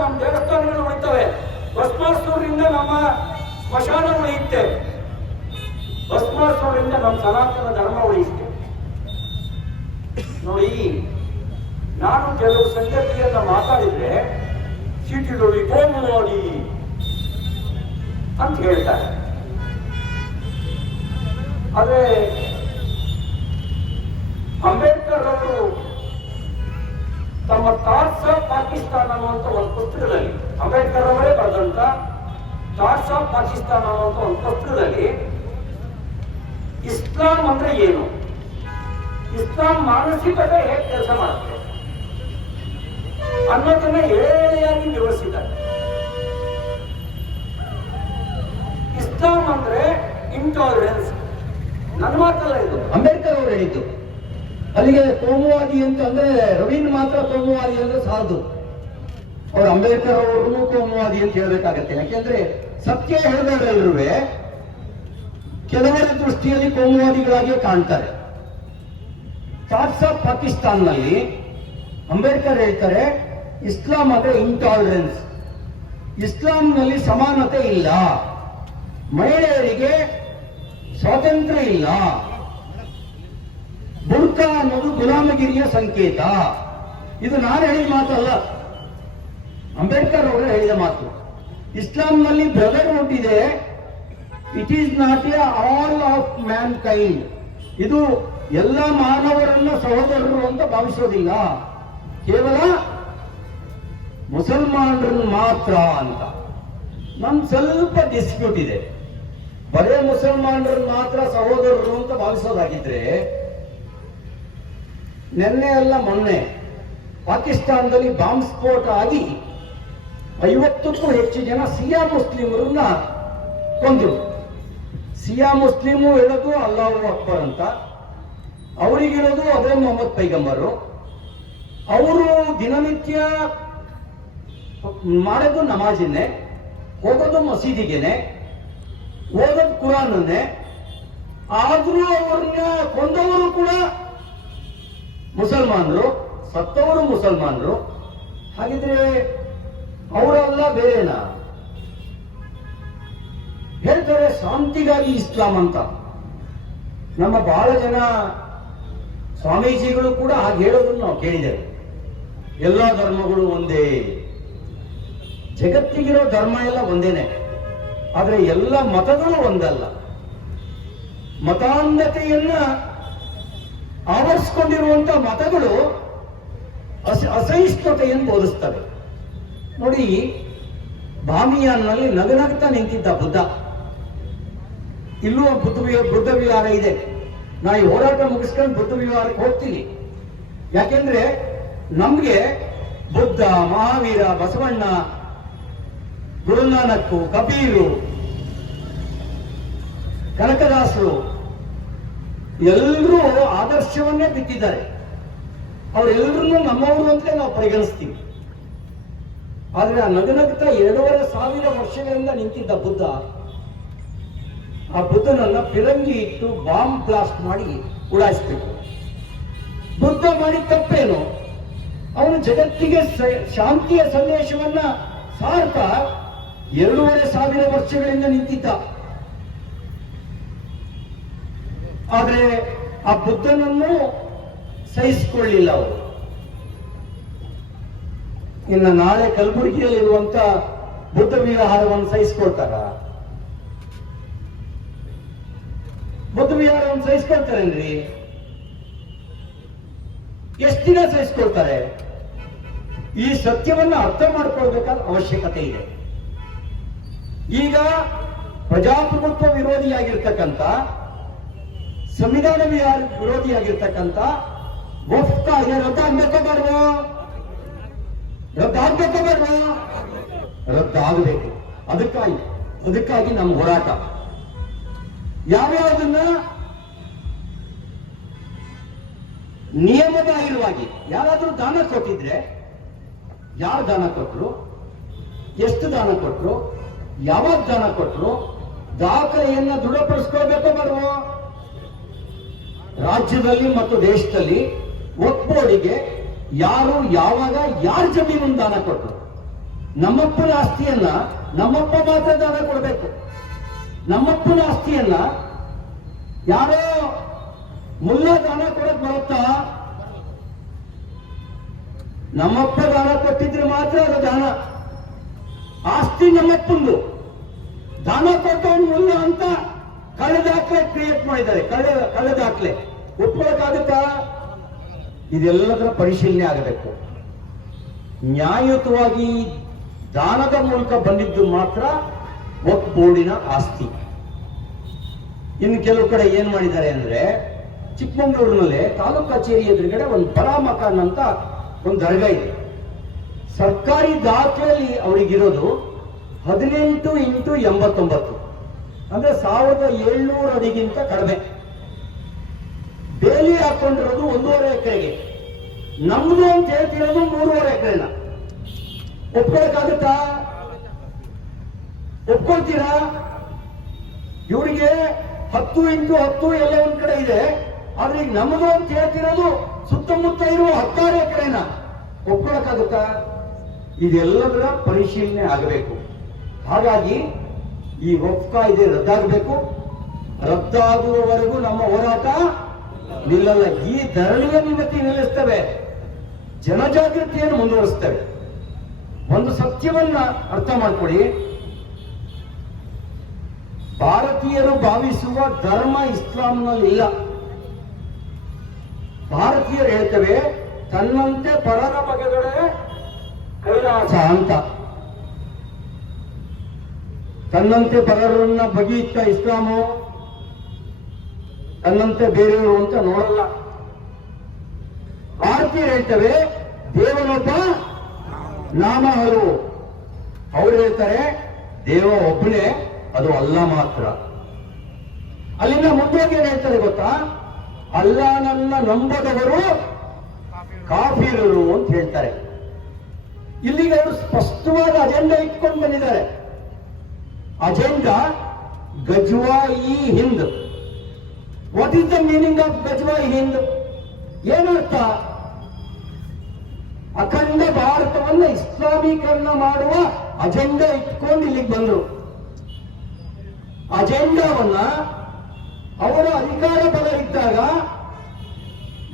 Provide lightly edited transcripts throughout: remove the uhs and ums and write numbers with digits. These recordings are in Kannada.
ನಮ್ಮ ದೇವಸ್ಥಾನಗಳು ಉಳಿತವೆ, ಭಸ್ಮಾಸುರರಿಂದ ನಮ್ಮ ಸ್ಮಶಾನ ಉಳಿಯುತ್ತೆ, ಭಸ್ಮಾಸುರರಿಂದ ನಮ್ಮ ಸನಾತನ ಧರ್ಮ ಉಳಿಯುತ್ತೆ. ನೋಡಿ, ನಾನು ಕೆಲವು ಸಂಗತಿಯನ್ನ ಮಾತಾಡಿದ್ರೆ ಸಿಟಿಗಳು ಕೋಮುವಾದಿ ಅಂತ ಹೇಳ್ತಾರೆ. ಆದ್ರೆ ಅಂಬೇಡ್ಕರ್ ಅವರು ತಮ್ಮ ಥಾಟ್ಸ್ ಆಫ್ ಪಾಕಿಸ್ತಾನ ಅನ್ನುವಂಥ ಒಂದು ಪುಸ್ತಕದಲ್ಲಿ, ಅಂಬೇಡ್ಕರ್ ಅವರೇ ಬರೆದಂತ ಥಾಟ್ಸ್ ಆಫ್ ಪಾಕಿಸ್ತಾನ ಅನ್ನುವಂಥ ಒಂದು ಪುಸ್ತಕದಲ್ಲಿ ಇಸ್ಲಾಂ ಅಂದ್ರೆ ಏನು, ಇಸ್ಲಾಂ ಮಾನಸಿಕತೆ ಹೇಗೆ ಕೆಲಸ ಮಾಡುತ್ತೆ ಅನ್ನೋದನ್ನ ಏಳೆಯಾಗಿ ವಿವರಿಸಿದ್ದಾರೆ. ಇಸ್ಲಾಂ ಅಂದ್ರೆ ಇಂಟಾಲರೆನ್ಸ್. ನನ್ನ ಮಾತಲ್ಲ ಇದು, ಅಂಬೇಡ್ಕರ್ ಅವರು ಹೇಳಿದ್ದು. ಅಲ್ಲಿಗೆ ಕೋಮುವಾದಿ ಅಂತ ಅಂದ್ರೆ ರವೀಂದ್ರ ಮಾತ್ರ ಕೋಮುವಾದಿ ಅಂದ್ರೆ ಸಾಧು. ಅವ್ರು ಅಂಬೇಡ್ಕರ್ ಅವ್ರನ್ನು ಕೋಮುವಾದಿ ಅಂತ ಹೇಳ್ಬೇಕಾಗತ್ತೆ. ಯಾಕೆಂದ್ರೆ ಸತ್ಯ ಹೇಳಿದವರೆಲ್ಲರೂ ಕೆಲವರ ದೃಷ್ಟಿಯಲ್ಲಿ ಕೋಮುವಾದಿಗಳಾಗಿ ಕಾಣ್ತಾರೆ. ಥಾಟ್ಸ್ ಆಫ್ ಪಾಕಿಸ್ತಾನ್ನಲ್ಲಿ ಅಂಬೇಡ್ಕರ್ ಹೇಳ್ತಾರೆ, ಇಸ್ಲಾಂ ಅಂದ್ರೆ ಇಂಟಾಲರೆನ್ಸ್, ಇಸ್ಲಾಂನಲ್ಲಿ ಸಮಾನತೆ ಇಲ್ಲ, ಮಹಿಳೆಯರಿಗೆ ಸ್ವಾತಂತ್ರ್ಯ ಇಲ್ಲ, ಬುರ್ಕಾ ಅನ್ನೋದು ಗುಲಾಮಗಿರಿಯ ಸಂಕೇತ. ಇದು ನಾನು ಹೇಳಿದ ಮಾತಲ್ಲ, ಅಂಬೇಡ್ಕರ್ ಅವರು ಹೇಳಿದ ಮಾತು. ಇಸ್ಲಾಂನಲ್ಲಿ ಬ್ರದರ್ಹುಡ್ ಇದೆ, it is not A all of man kind. ಇದು ಎಲ್ಲ ಮಾನವರನ್ನ ಸಹೋದರರು ಅಂತ ಭಾವಿಸೋದಿಲ್ಲ, ಕೇವಲ ಮುಸಲ್ಮಾನರನ್ನು ಮಾತ್ರ ಅಂತ. ನನ್ ಸ್ವಲ್ಪ ಡಿಸ್ಪ್ಯೂಟ್ ಇದೆ. ಬರೇ ಮುಸಲ್ಮಾನರನ್ನು ಮಾತ್ರ ಸಹೋದರರು ಅಂತ ಭಾವಿಸೋದಾಗಿದ್ರೆ, ನಿನ್ನೆ ಅಲ್ಲ ಮೊನ್ನೆ ಪಾಕಿಸ್ತಾನದಲ್ಲಿ ಬಾಂಬ್ ಸ್ಫೋಟ ಆಗಿ 50ಕ್ಕೂ ಹೆಚ್ಚು ಜನ ಸಿಯಾ ಮುಸ್ಲಿಮರನ್ನ ಕೊಂದರು. ಸಿಯಾ ಮುಸ್ಲಿಮು ಹೇಳೋದು ಅಲ್ಲಾಹು ಅಕ್ಬರ್ ಅಂತ, ಅವರಿಗೆ ಹೇಳೋದು ಅದೇ ಮೊಹಮ್ಮದ್ ಪೈಗಂಬರು. ಅವರು ದಿನನಿತ್ಯ ಮಾಡೋದು ನಮಾಜಿನೇ, ಹೋಗೋದು ಮಸೀದಿಗೆನೆ, ಓದೋದು ಕುರಾನನ್ನೇ. ಆದ್ರೂ ಅವ್ರನ್ನ ಕೊಂದವರು ಕೂಡ ಮುಸಲ್ಮಾನರು, ಸತ್ತವರು ಮುಸಲ್ಮಾನರು. ಹಾಗಿದ್ರೆ ಅವರೆಲ್ಲ ಬೇರೆನಾ? ಹೇಳ್ತಾರೆ ಶಾಂತಿಗಾಗಿ ಇಸ್ಲಾಂ ಅಂತ. ನಮ್ಮ ಬಹಳ ಜನ ಸ್ವಾಮೀಜಿಗಳು ಕೂಡ ಹಾಗೆ ಹೇಳೋದನ್ನು ನಾವು ಕೇಳಿದ್ದೇವೆ. ಎಲ್ಲ ಧರ್ಮಗಳು ಒಂದೇ, ಜಗತ್ತಿಗಿರೋ ಧರ್ಮ ಎಲ್ಲ ಒಂದೇನೆ, ಆದ್ರೆ ಎಲ್ಲ ಮತಗಳು ಒಂದಲ್ಲ. ಮತಾಂಧತೆಯನ್ನ ಆವರಿಸಿಕೊಂಡಿರುವಂತ ಮತಗಳು ಅಸಹಿಷ್ಣುತೆಯನ್ನು ಬೋಧಿಸ್ತವೆ. ನೋಡಿ, ಬಾಮಿಯಾನ್ನಲ್ಲಿ ನಗನಗ್ತಾ ನಿಂತಿದ್ದ ಬುದ್ಧ. ಇಲ್ಲೂ ಬುದ್ಧ ವಿಹಾರ ಇದೆ. ನಾ ಈ ಹೋರಾಟ ಮುಗಿಸ್ಕೊಂಡು ಬುದ್ಧ ವಿಹಾರಕ್ಕೆ ಹೋಗ್ತೀನಿ. ಯಾಕೆಂದ್ರೆ ನಮ್ಗೆ ಬುದ್ಧ, ಮಹಾವೀರ, ಬಸವಣ್ಣ, ಗುರುನಾನಕ್, ಕಬೀರು, ಕನಕದಾಸರು ಎಲ್ಲರೂ ಆದರ್ಶವನ್ನೇ ಬಿತ್ತಿದ್ದಾರೆ. ಅವರೆಲ್ಲರನ್ನೂ ನಮ್ಮವರು ಅಂತಲೇ ನಾವು ಪರಿಗಣಿಸ್ತೀವಿ. ಆದ್ರೆ ಆ ನಗನಗ್ತಾ 2500 ವರ್ಷಗಳಿಂದ ನಿಂತಿದ್ದ ಬುದ್ಧ, ಆ ಬುದ್ಧನನ್ನ ಫಿರಂಗಿ ಇಟ್ಟು ಬಾಂಬ್ ಬ್ಲಾಸ್ಟ್ ಮಾಡಿ ಉಡಾಯಿಸ್ಬೇಕು. ಬುದ್ಧ ಮಾಡಿದ ತಪ್ಪೇನು? ಅವನು ಜಗತ್ತಿಗೆ ಶಾಂತಿಯ ಸಂದೇಶವನ್ನ ಸಾರ್ತಾ 2500 ವರ್ಷಗಳಿಂದ ನಿಂತಿದ್ದ. ಆದ್ರೆ ಆ ಬುದ್ಧನನ್ನು ಸಹಿಸಿಕೊಳ್ಳಿಲ್ಲ ಅವರು. ಇನ್ನು ನಾಳೆ ಕಲಬುರಗಿಯಲ್ಲಿರುವಂತ ಬುದ್ಧ ವಿಹಾರವನ್ನು ಸಹಿಸ್ಕೊಳ್ತಾರ? ಬುದ್ಧ ವಿಹಾರವನ್ನು ಸಹಿಸ್ಕೊಳ್ತಾರೇನ್ರಿ? ಎಷ್ಟು ದಿನ ಸಹಿಸ್ಕೊಳ್ತಾರೆ? ಈ ಸತ್ಯವನ್ನ ಅರ್ಥ ಮಾಡ್ಕೊಳ್ಬೇಕಾದ ಅವಶ್ಯಕತೆ ಇದೆ. ಈಗ ಪ್ರಜಾಪ್ರಭುತ್ವ ವಿರೋಧಿಯಾಗಿರ್ತಕ್ಕಂಥ, ಸಂವಿಧಾನ ವಿರೋಧಿಯಾಗಿರ್ತಕ್ಕಂಥ ವಕ್ಫ್ ಕಾಯ್ದೆ ರದ್ದಾಗಬೇಕೋ ಬೇಡವೋ? ರದ್ದಾಗಬೇಕೋ ಬೇಡವೋ? ರದ್ದಾಗಬೇಕು. ಅದಕ್ಕಾಗಿ ನಮ್ಮ ಹೋರಾಟ. ಯಾವ್ಯಾವುದನ್ನ ನಿಯಮಬಾಹಿರವಾಗಿ ಯಾರಾದ್ರೂ ದಾನ ಕೊಟ್ಟಿದ್ರೆ, ಯಾರು ದಾನ ಕೊಟ್ರು, ಎಷ್ಟು ದಾನ ಕೊಟ್ರು, ಯಾವಾಗ ದಾನ ಕೊಟ್ರು, ದಾಖಲೆಯನ್ನ ದೃಢಪಡಿಸ್ಕೊಳ್ಬೇಕೋ ಬೇಡವೋ? ರಾಜ್ಯದಲ್ಲಿ ಮತ್ತು ದೇಶದಲ್ಲಿ ವಕ್ಫ್ ಬೋರ್ಡಿಗೆ ಯಾರು ಯಾವಾಗ ಯಾರು ಜಮೀನು ದಾನ ಕೊಟ್ಟರು, ನಮ್ಮಪ್ಪನ ಆಸ್ತಿಯನ್ನ ನಮ್ಮಪ್ಪ ಮಾತ್ರ ದಾನ ಕೊಡಬೇಕು. ನಮ್ಮಪ್ಪನ ಆಸ್ತಿಯನ್ನ ಯಾರೋ ಮುಲ್ಲ ದಾನ ಕೊಡಕ್ ಬರುತ್ತಾ? ನಮ್ಮಪ್ಪ ದಾನ ಕೊಟ್ಟಿದ್ರೆ ಮಾತ್ರ ಅದು ದಾನ. ಆಸ್ತಿ ನಮ್ಮಪ್ಪಂದು, ದಾನ ಕೊಟ್ಟವನು ಮುಲ್ಲ ಅಂತ ಕಳ್ಳ ದಾಖಲೆ ಕ್ರಿಯೇಟ್ ಮಾಡಿದ್ದಾರೆ. ಕಳ್ಳ ದಾಖಲೆ ಒಪ್ಕೊಳ್ಳೋಕ್ಕಾಗುತ್ತಾ? ಇದೆಲ್ಲದರ ಪರಿಶೀಲನೆ ಆಗಬೇಕು. ನ್ಯಾಯಯುತವಾಗಿ ದಾನದ ಮೂಲಕ ಬಂದಿದ್ದು ಮಾತ್ರ ವಕ್ಫ್ ಬೋರ್ಡಿನ ಆಸ್ತಿ. ಇನ್ನು ಕೆಲವು ಕಡೆ ಏನ್ ಮಾಡಿದ್ದಾರೆ ಅಂದ್ರೆ, ಚಿಕ್ಕಮಗಳೂರಿನಲ್ಲಿ ತಾಲೂಕು ಕಚೇರಿ ಎದುರುಗಡೆ ಒಂದು ಬರಾ ಮಕಾನ್ ಅಂತ ಒಂದು ದರ್ಗಾ ಇದೆ. ಸರ್ಕಾರಿ ದಾಖಲೆಯಲ್ಲಿ ಅವರಿಗಿರೋದು 18x89, ಅಂದ್ರೆ 1700 ಅಡಿಗಿಂತ ಕಡಿಮೆ. ಬೇಲಿ ಹಾಕೊಂಡಿರೋದು 1.5 ಎಕರೆಗೆ. ನಮ್ದು ಅಂತ ಹೇಳ್ತಿರೋದು 3.5 ಎಕರೆನ. ಒಪ್ಕೊಳಕ್ಕಾಗುತ್ತಾ? ಒಪ್ಕೊಳ್ತೀರಾ? ಇವರಿಗೆ 10x10 ಎಲ್ಲ ಒಂದ್ ಕಡೆ ಇದೆ, ಆದ್ರೆ ಈಗ ನಮ್ಮದು ಅಂತ ಹೇಳ್ತಿರೋದು ಸುತ್ತಮುತ್ತ ಇರುವ 16 ಎಕರೆನ. ಒಪ್ಕೊಳಕ್ಕಾಗುತ್ತಾ? ಇದೆಲ್ಲದರ ಪರಿಶೀಲನೆ ಆಗಬೇಕು. ಹಾಗಾಗಿ ಈ ವಕ್ಫ್ ಕಾಯ್ದೆ ರದ್ದಾಗಬೇಕು. ರದ್ದಾಗುವವರೆಗೂ ನಮ್ಮ ಹೋರಾಟ ನಿಲ್ಲಲ್ಲ. ಈ ಧರಣಿಯನ್ನು ಮತ್ತೆ ನಿಲ್ಲಿಸ್ತೇವೆ, ಜನಜಾಗೃತಿಯನ್ನು ಮುಂದುವರಿಸ್ತೇವೆ. ಒಂದು ಸತ್ಯವನ್ನ ಅರ್ಥ ಮಾಡ್ಕೊಳ್ಳಿ, ಭಾರತೀಯರು ಭಾವಿಸುವ ಧರ್ಮ ಇಸ್ಲಾಂನಲ್ಲಿ ಇಲ್ಲ. ಭಾರತೀಯರು ಹೇಳ್ತೇವೆ ತನ್ನಂತೆ ಪರರ ಬಗೆಗಳೇ ಕೈಲಾಸ ಅಂತ. ತನ್ನಂತೆ ಪರರನ್ನ ಬಗೆಯುತ್ತ ಇಸ್ಲಾಮು, ತನ್ನಂತೆ ಬೇರೆಯವರು ಅಂತ ನೋಡಲ್ಲ. ಭಾರತೀಯರು ಹೇಳ್ತೇವೆ ದೇವನೊಬ್ಬ ನಾಮ ಹಲವು. ಅವ್ರು ಹೇಳ್ತಾರೆ ದೇವ ಒಬ್ಬನೇ, ಅದು ಅಲ್ಲ ಮಾತ್ರ. ಅಲ್ಲಿಂದ ಮುಂದೋಗಿ ಏನ್ ಹೇಳ್ತಾರೆ ಗೊತ್ತಾ? ಅಲ್ಲಾಹನನ್ನ ನಂಬದವರು ಕಾಫಿರರು ಅಂತ ಹೇಳ್ತಾರೆ. ಇಲ್ಲಿಗೆ ಅವರು ಸ್ಪಷ್ಟವಾದ ಅಜೆಂಡಾ ಇಟ್ಕೊಂಡು ಬಂದಿದ್ದಾರೆ. ಅಜೆಂಡಾ ಗಜ್ವಾ-ಇ ಹಿಂದ್. What is the meaning of ಗಜ್ವಾ-ಇ ಹಿಂದ್? ಏನರ್ಥ? ಅಖಂಡ ಭಾರತವನ್ನು ಇಸ್ಲಾಮೀಕರಣ ಮಾಡುವ ಅಜೆಂಡಾ ಇಟ್ಕೊಂಡು ಇಲ್ಲಿಗೆ ಬಂದರು. ಅಜೆಂಡಾವನ್ನ ಅವರ ಅಧಿಕಾರ ಬಲ ಇದ್ದಾಗ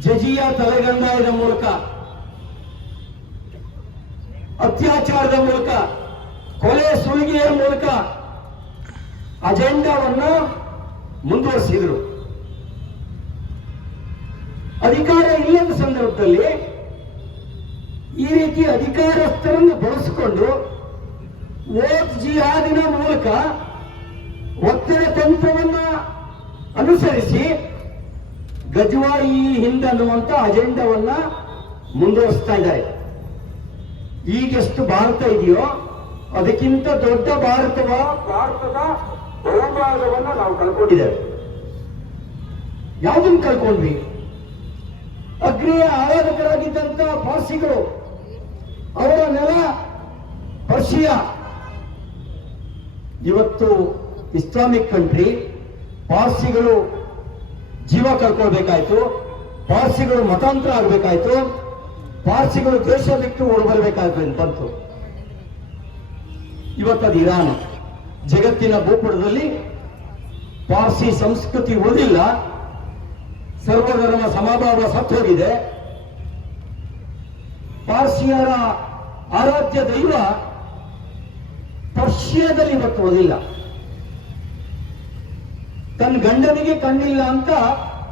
ಜಜಿಯಾ ತಲೆಗಂದಾಯದ ಮೂಲಕ, ಅತ್ಯಾಚಾರದ ಮೂಲಕ, ಕೊಲೆ ಸುಲಿಗೆಯ ಮೂಲಕ ಅಜೆಂಡಾವನ್ನ ಮುಂದುವರಿಸಿದ್ರು. ಅಧಿಕಾರ ಇಲ್ಲದ ಸಂದರ್ಭದಲ್ಲಿ ಈ ರೀತಿ ಅಧಿಕಾರಸ್ಥರನ್ನು ಬಳಸಿಕೊಂಡು ವೋಟ್ ಜಿಹಾದಿನ ಮೂಲಕ ಒತ್ತಡ ತಂತ್ರವನ್ನ ಅನುಸರಿಸಿ ಗಜ್ವಾ-ಇ ಹಿಂದ್ ಅನ್ನುವಂತ ಅಜೆಂಡಾವನ್ನ ಮುಂದುವರಿಸ್ತಾ ಇದ್ದಾರೆ. ಈಗೆಷ್ಟು ಭಾರತ ಇದೆಯೋ ಅದಕ್ಕಿಂತ ದೊಡ್ಡ ಭಾರತದ ಬಹುಭಾಗವನ್ನ ನಾವು ಕಳ್ಕೊಂಡಿದ್ದೇವೆ. ಯಾವುದನ್ನು ಕಳ್ಕೊಂಡ್ವಿ? ಅಗ್ನಿಯ ಆರಾಧಕರಾಗಿದ್ದಂತ ಪಾರ್ಸಿಗಳು, ಅವರ ನೆಲ ಪರ್ಷಿಯಾ. ಇವತ್ತು ಇಸ್ಲಾಮಿಕ್ ಕಂಟ್ರಿ, ಪಾರ್ಸಿಗಳು ಜೀವ ಕಳ್ಕೊಳ್ಬೇಕಾಯ್ತು, ಪಾರ್ಸಿಗಳು ಮತಾಂತರ ಆಗಬೇಕಾಯ್ತು, ಪಾರ್ಸಿಗಳು ದೇಶ ಬಿಟ್ಟು ಓಡಬರ್ಬೇಕಾಯ್ತು ಅಂತ ಬಂತು. ಇವತ್ತದು ಇರಾನ್. ಜಗತ್ತಿನ ಭೂಪಟದಲ್ಲಿ ಪಾರ್ಸಿ ಸಂಸ್ಕೃತಿ ಉಳಿದಿಲ್ಲ, ಸರ್ವಧರ್ಮ ಸಮಭಾವ ಸತ್ತೋಗಿದೆ. ಪಾರ್ಸಿಯರ ಆರಾಧ್ಯ ದೈವ ಪರ್ಷಿಯಾದಲ್ಲಿ ಇವತ್ತು ಓದಿಲ್ಲ. ತನ್ನ ಗಂಡನಿಗೆ ಕಣ್ಣಿಲ್ಲ ಅಂತ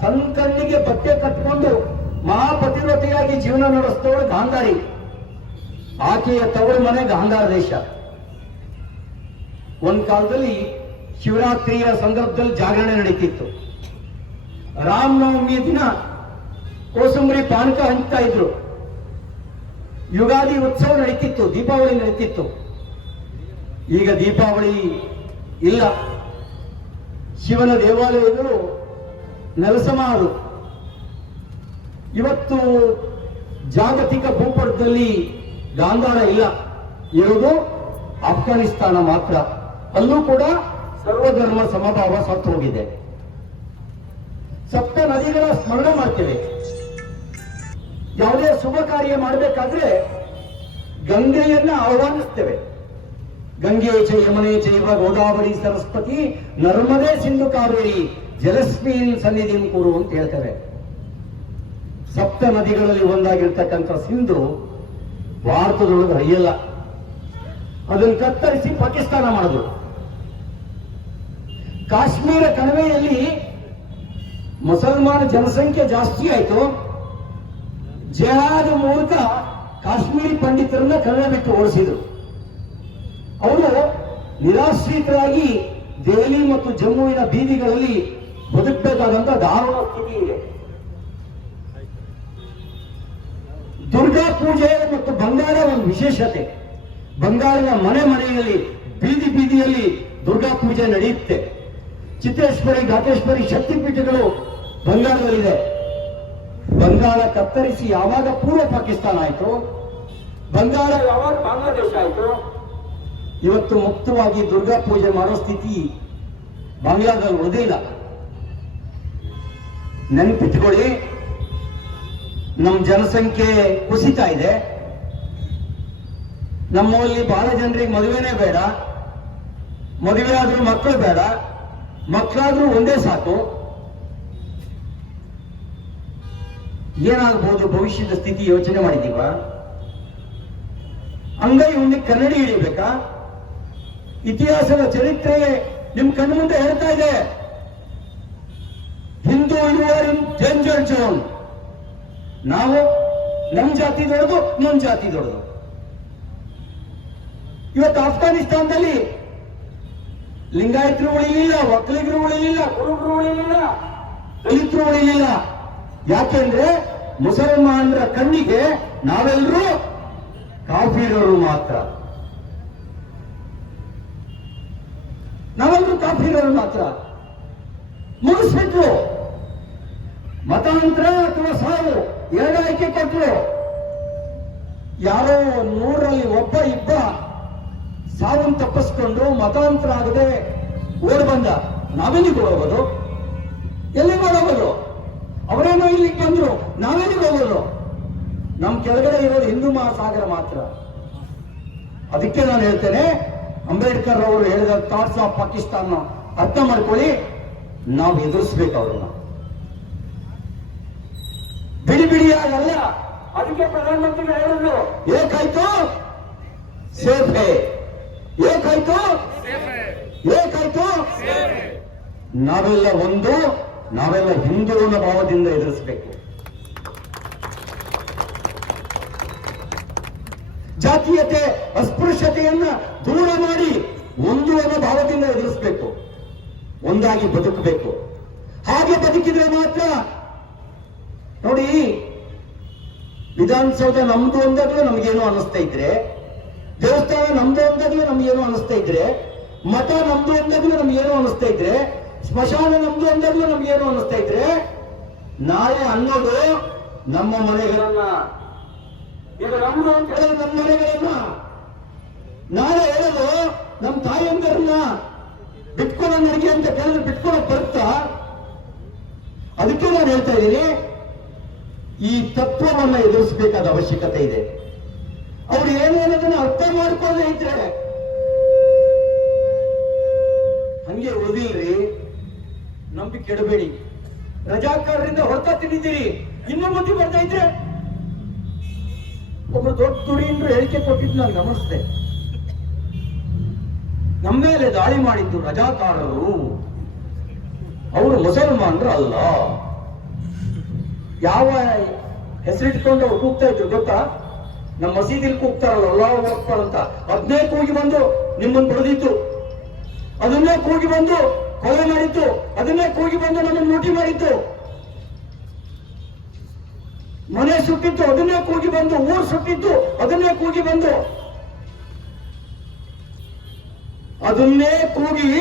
ತನ್ನ ಕಣ್ಣಿಗೆ ಬಟ್ಟೆ ಕಟ್ಕೊಂಡು ಮಹಾಪತಿವ್ರತೆಯಾಗಿ ಜೀವನ ನಡೆಸ್ತವಳು ಗಾಂಧಾರಿ. ಆಕೆಯ ತವರು ಮನೆ ಗಾಂಧಾರ ದೇಶ. ಒಂದ್ ಕಾಲದಲ್ಲಿ ಶಿವರಾತ್ರಿಯ ಸಂದರ್ಭದಲ್ಲಿ ಜಾಗರಣೆ ನಡೀತಿತ್ತು. ರಾಮನವಮಿಯ ದಿನ ಕೋಸಂಬರಿ ಪಾನಕ ಹಂಚ್ತಾ ಇದ್ರು. ಯುಗಾದಿ ಉತ್ಸವ ನಡೀತಿತ್ತು, ದೀಪಾವಳಿ ನಡೀತಿತ್ತು. ಈಗ ದೀಪಾವಳಿ ಇಲ್ಲ. ಶಿವನ ದೇವಾಲಯಗಳು ನೆಲಸಮಾರು. ಇವತ್ತು ಜಾಗತಿಕ ಭೂಪಟದಲ್ಲಿ ಗಾಂಧಾರ ಇಲ್ಲ, ಇರುವುದು ಆಫ್ಘಾನಿಸ್ತಾನ ಮಾತ್ರ. ಅಲ್ಲೂ ಕೂಡ ಸರ್ವಧರ್ಮ ಸಮಭಾವ ಸತ್ತು ಹೋಗಿದೆ. ಸಪ್ತ ನದಿಗಳ ಸ್ಮರಣೆ ಮಾಡ್ತೇವೆ. ಯಾವುದೇ ಶುಭ ಕಾರ್ಯ ಮಾಡಬೇಕಾದ್ರೆ ಗಂಗೆಯನ್ನ ಆಹ್ವಾನಿಸ್ತೇವೆ. ಗಂಗೆ ಚ ಯಮನೆ ಚೈವ ಗೋದಾವರಿ ಸರಸ್ವತಿ ನರ್ಮದೆ ಸಿಂಧು ಕಾವೇರಿ ಜಲಸ್ಮೀನ್ ಸನ್ನಿಧಿಂ ಕುರು ಅಂತ ಹೇಳ್ತೇವೆ. ಸಪ್ತ ನದಿಗಳಲ್ಲಿ ಒಂದಾಗಿರ್ತಕ್ಕಂಥ ಸಿಂಧು ಭಾರತದೊಳಗೆ ಹರಿಯಲ್ಲ. ಅದನ್ನು ಕತ್ತರಿಸಿ ಪಾಕಿಸ್ತಾನ ಮಾಡಿದ್ರು. ಕಾಶ್ಮೀರ ಕಣಿವೆಯಲ್ಲಿ ಮುಸಲ್ಮಾನ ಜನಸಂಖ್ಯೆ ಜಾಸ್ತಿ ಆಯಿತು. ಜಿಹಾದ್ ಮೂಲಕ ಕಾಶ್ಮೀರಿ ಪಂಡಿತರನ್ನ ಕಣಿವೆ ಬಿಟ್ಟು ಓಡಿಸಿದ್ರು. ಅವರು ನಿರಾಶ್ರಿತರಾಗಿ ದೆಹಲಿ ಮತ್ತು ಜಮ್ಮುವಿನ ಬೀದಿಗಳಲ್ಲಿ ಬದುಕಬೇಕಾದಂತ ದಾರುಣ ಸ್ಥಿತಿ ಇದೆ. ದುರ್ಗಾ ಪೂಜೆ ಮತ್ತು ಬಂಗಾಳ ಒಂದು ವಿಶೇಷತೆ. ಬಂಗಾಳದ ಮನೆ ಮನೆಯಲ್ಲಿ ಬೀದಿ ಬೀದಿಯಲ್ಲಿ ದುರ್ಗಾ ಪೂಜೆ ನಡೆಯುತ್ತೆ. ಚಿತ್ತೇಶ್ವರಿ, ಘಾಟೇಶ್ವರಿ ಶಕ್ತಿಪೀಠಗಳು ಬಂಗಾಳದಲ್ಲಿದೆ. ಬಂಗಾಳ ಕತ್ತರಿಸಿ ಯಾವಾಗ ಪೂರ್ವ ಪಾಕಿಸ್ತಾನ ಆಯಿತು, ಬಂಗಾಳ ಯಾವಾಗ ಬಾಂಗ್ಲಾದೇಶ ಆಯಿತು, ಇವತ್ತು ಮುಕ್ತವಾಗಿ ದುರ್ಗಾ ಪೂಜೆ ಮಾಡೋ ಸ್ಥಿತಿ ಬಾಂಗ್ಲಾದಲ್ಲಿ ಉಳಿದಿಲ್ಲ. ನೆನಪಿಟ್ಕೊಳ್ಳಿ, ನಮ್ಮ ಜನಸಂಖ್ಯೆ ಕುಸಿತಾ ಇದೆ. ನಮ್ಮಲ್ಲಿ ಬಹಳ ಜನರಿಗೆ ಮದುವೆನೇ ಬೇಡ, ಮದುವೆ ಆದ್ರೂ ಮಕ್ಕಳು ಬೇಡ, ಮಕ್ಕಳಾದ್ರೂ ಒಂದೇ ಸಾಕು. ಏನಾಗಬಹುದು ಭವಿಷ್ಯದ ಸ್ಥಿತಿ ಯೋಚನೆ ಮಾಡಿದೀವ? ಅಂಗೈ ಹುಂಡಿ ಕನ್ನಡಿ ಹಿಡಿಬೇಕಾ? ಇತಿಹಾಸದ ಚರಿತ್ರೆ ನಿಮ್ ಕಣ್ಣು ಮುಂದೆ ಹೇಳ್ತಾ ಇದೆ. Hindu your in danger zone. ನಾವು ನಮ್ ಜಾತಿ ದೊಡ್ಡದು, ನಮ್ ಜಾತಿ ದೊಡ್ಡದು. ಇವತ್ತು ಆಫ್ಘಾನಿಸ್ತಾನದಲ್ಲಿ ಲಿಂಗಾಯತರು ಉಳಿಲಿಲ್ಲ, ಒಕ್ಕಲಿಗರು ಉಳಿಲಿಲ್ಲ, ಕುರುಬರು ಉಳಿಲಿಲ್ಲ, ದಲಿತರು ಉಳಿಲಿಲ್ಲ. ಯಾಕೆಂದ್ರೆ ಮುಸಲ್ಮಾನರ ಕಣ್ಣಿಗೆ ನಾವೆಲ್ಲರೂ ಕಾಫಿರರು ಮಾತ್ರ. ನಾವೆಲ್ಲರೂ ಕಾಫಿರರು ಮಾತ್ರ. ಮುಗಿಸ್ಬಿಟ್ರು. ಮತಾಂತರ ಅಥವಾ ಸಾವು ಎರಡು ಆಯ್ಕೆ ಕೊಟ್ಟರು. ಯಾರೋ 100ರಲ್ಲಿ ಒಬ್ಬ ಇಬ್ಬ ಸಾವನ್ನು ತಪ್ಪಿಸ್ಕೊಂಡು ಮತಾಂತರ ಆಗದೆ ಓಡ್ ಬಂದ. ನಾವೆಲ್ಲಿಗೆ ಹೋಗೋದು? ಎಲ್ಲಿಗೆ ಹೋಗೋದು? ಅವರೇನೋ ಇಲ್ಲಿಗೆ ಬಂದ್ರು, ನಾವೆಲ್ಲಿಗೆ ಹೋಗೋದು? ನಮ್ ಕೆಳಗಡೆ ಇರೋದು ಹಿಂದೂ ಮಹಾಸಾಗರ ಮಾತ್ರ. ಅದಕ್ಕೆ ನಾನು ಹೇಳ್ತೇನೆ, ಅಂಬೇಡ್ಕರ್ ಅವರು ಹೇಳಿದ ಥಾಟ್ಸ್ ಆಫ್ ಪಾಕಿಸ್ತಾನ ಅರ್ಥ ಮಾಡ್ಕೊಳ್ಳಿ. ನಾವು ಎದುರಿಸ್ಬೇಕು ಅವ್ರನ್ನ, ಬಿಡಿ ಬಿಡಿಯಾಗಲ್ಲ. ಅದಕ್ಕೆ ಪ್ರಧಾನಮಂತ್ರಿಗಳು ಹೇಳಿದ್ರು, ಏಕಾಯ್ತು ಸೇಫ್ ಹೇ, ಏಕಾಯ್ತು ಏಕಾಯ್ತು. ನಾವೆಲ್ಲ ಒಂದು, ನಾವೆಲ್ಲ ಹಿಂದೂ ಅನ್ನೋ ಭಾವದಿಂದ ಎದುರಿಸಬೇಕು. ಜಾತೀಯತೆ ಅಸ್ಪೃಶ್ಯತೆಯನ್ನ ದೂರ ಮಾಡಿ ಒಂದು ಅನ್ನೋ ಭಾವದಿಂದ ಎದುರಿಸಬೇಕು. ಒಂದಾಗಿ ಬದುಕಬೇಕು. ಹಾಗೆ ಬದುಕಿದ್ರೆ ಮಾತ್ರ. ನೋಡಿ, ವಿಧಾನಸೌಧ ನಮ್ದು ಅಂದಾಗಲೂ ನಮಗೇನು ಅನಿಸ್ತಾ ಇದ್ರೆ, ದೇವಸ್ಥಾನ ನಮ್ದು ಅಂದಾಗಲೂ ನಮ್ಗೇನು ಅನಿಸ್ತಾ ಇದ್ರೆ, ಮಠ ನಮ್ದು ಅಂದಾಗಲೂ ನಮ್ಗೇನು ಅನಿಸ್ತಾ ಇದ್ರೆ, ಸ್ಮಶಾನ ನಮ್ದು ಅಂದಾಗಲೂ ನಮ್ಗೇನು ಅನಿಸ್ತಾ ಇದ್ರೆ, ನಾಳೆ ಅನ್ನೋದು ನಮ್ಮ ಮನೆಗಳನ್ನ, ಇದು ನಮ್ದು ಅಂತ ಹೇಳೋದು ನಮ್ಮ ಮನೆಗಳನ್ನ, ನಾಳೆ ಹೇಳೋದು ನಮ್ಮ ತಾಯಂದರನ್ನ ಬಿಟ್ಕೊಳ್ಳೋ ನಡಿಗೆ ಅಂತ ಕೇಳಿದ್ರೆ ಬಿಟ್ಕೊಳ್ಳೋಕ್ ಬರುತ್ತಾ? ಅದಕ್ಕೆ ನಾನು ಹೇಳ್ತಾ ಇದ್ದೀನಿ, ಈ ತತ್ವವನ್ನ ಎದುರಿಸಬೇಕಾದ ಅವಶ್ಯಕತೆ ಇದೆ. ಅವ್ರು ಏನು ಅನ್ನೋದನ್ನ ಅರ್ಥ ಮಾಡ್ಕೊಳ್ಳದೆ ಇದ್ರೆ ಹಂಗೆ ಉಳಿದಿಲ್ರಿ. ನಂಬಿಕೆ ಕೆಡಬೇಡಿ. ರಜಾಕಾರರಿಂದ ಹೊರತ ತಿಂದಿದ್ದೀರಿ, ಇನ್ನೂ ಬುದ್ಧಿ ಬರ್ತಾ ಇದ್ರೆ. ಒಬ್ರು ದೊಡ್ಡ ದುಡಿಯಿಂದ ಹೇಳಿಕೆ ಕೊಟ್ಟಿದ್ದು ನಾನು ಗಮನಿಸಿದೆ. ನಮ್ಮ ಮೇಲೆ ದಾಳಿ ಮಾಡಿದ್ದು ರಜಾಕಾರರು, ಅವರು ಮುಸಲ್ಮಾನರು ಅಲ್ಲ. ಯಾವ ಹೆಸರಿಟ್ಕೊಂಡು ಅವ್ರು ಕೂಗ್ತಾ ಇದ್ರು ಗೊತ್ತಾ? ನಮ್ಮ ಮಸೀದಿಲಿ ಕೂಗ್ತಾರಲ್ಲ ಅಲ್ಲಾಹು ಅಕ್ಬರ್ ಅಂತ, ಅದನ್ನೇ ಕೂಗಿ ಬಂದು ನಿಮ್ಮನ್ನು ಬಡಿದಿತ್ತು, ಅದನ್ನೇ ಕೂಗಿ ಬಂದು ಕೊಲೆ ಮಾಡಿತ್ತು, ಅದನ್ನೇ ಕೂಗಿ ಬಂದು ನಮ್ಮನ್ನು ಲೂಟಿ ಮಾಡಿತ್ತು, ಮನೆ ಸುಟ್ಟಿತ್ತು, ಅದನ್ನೇ ಕೂಗಿ ಬಂದು, ಊರು ಸುಟ್ಟಿತ್ತು, ಅದನ್ನೇ ಕೂಗಿ ಬಂದು, ಅದನ್ನೇ ಕೂಗಿ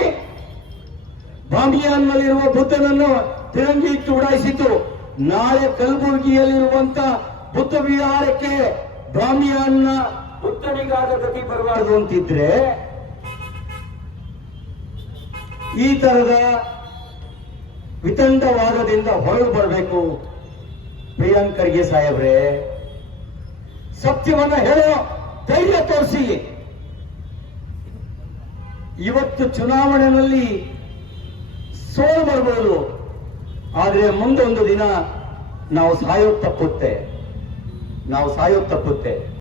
ಬಾಮಿಯಾನ್ನಲ್ಲಿರುವ ಬುದ್ಧನನ್ನು ತಿರಂಗಿ ಇಟ್ಟು ಉಡಾಯಿಸಿತು. ನಾಳೆ ಕಲಬುರಗಿಯಲ್ಲಿರುವಂತ ಬುದ್ಧ ವಿಹಾರಕ್ಕೆ ಬಾಮಿಯಾನ್ನ ಬುದ್ಧನಿಗಾದ ಗತಿ ಬರಬಾರದು ಅಂತಿದ್ರೆ, ಈ ತರದ ವಿತಂಡವಾದದಿಂದ ಹೊರಗೆ ಬರಬೇಕು. ಪ್ರಿಯಾಂಕರ್ಗೆ ಸಾಹೇಬ್ರೆ, ಸತ್ಯವನ್ನ ಹೇಳೋ, ಧೈರ್ಯ ತೋರಿಸಿ. ಇವತ್ತು ಚುನಾವಣೆಯಲ್ಲಿ ಸೋಲು ಬರ್ಬೋದು, ಆದರೆ ಮುಂದೊಂದು ದಿನ ನಾವು ಸಾಯೋದು ತಪ್ಪುತ್ತೆ.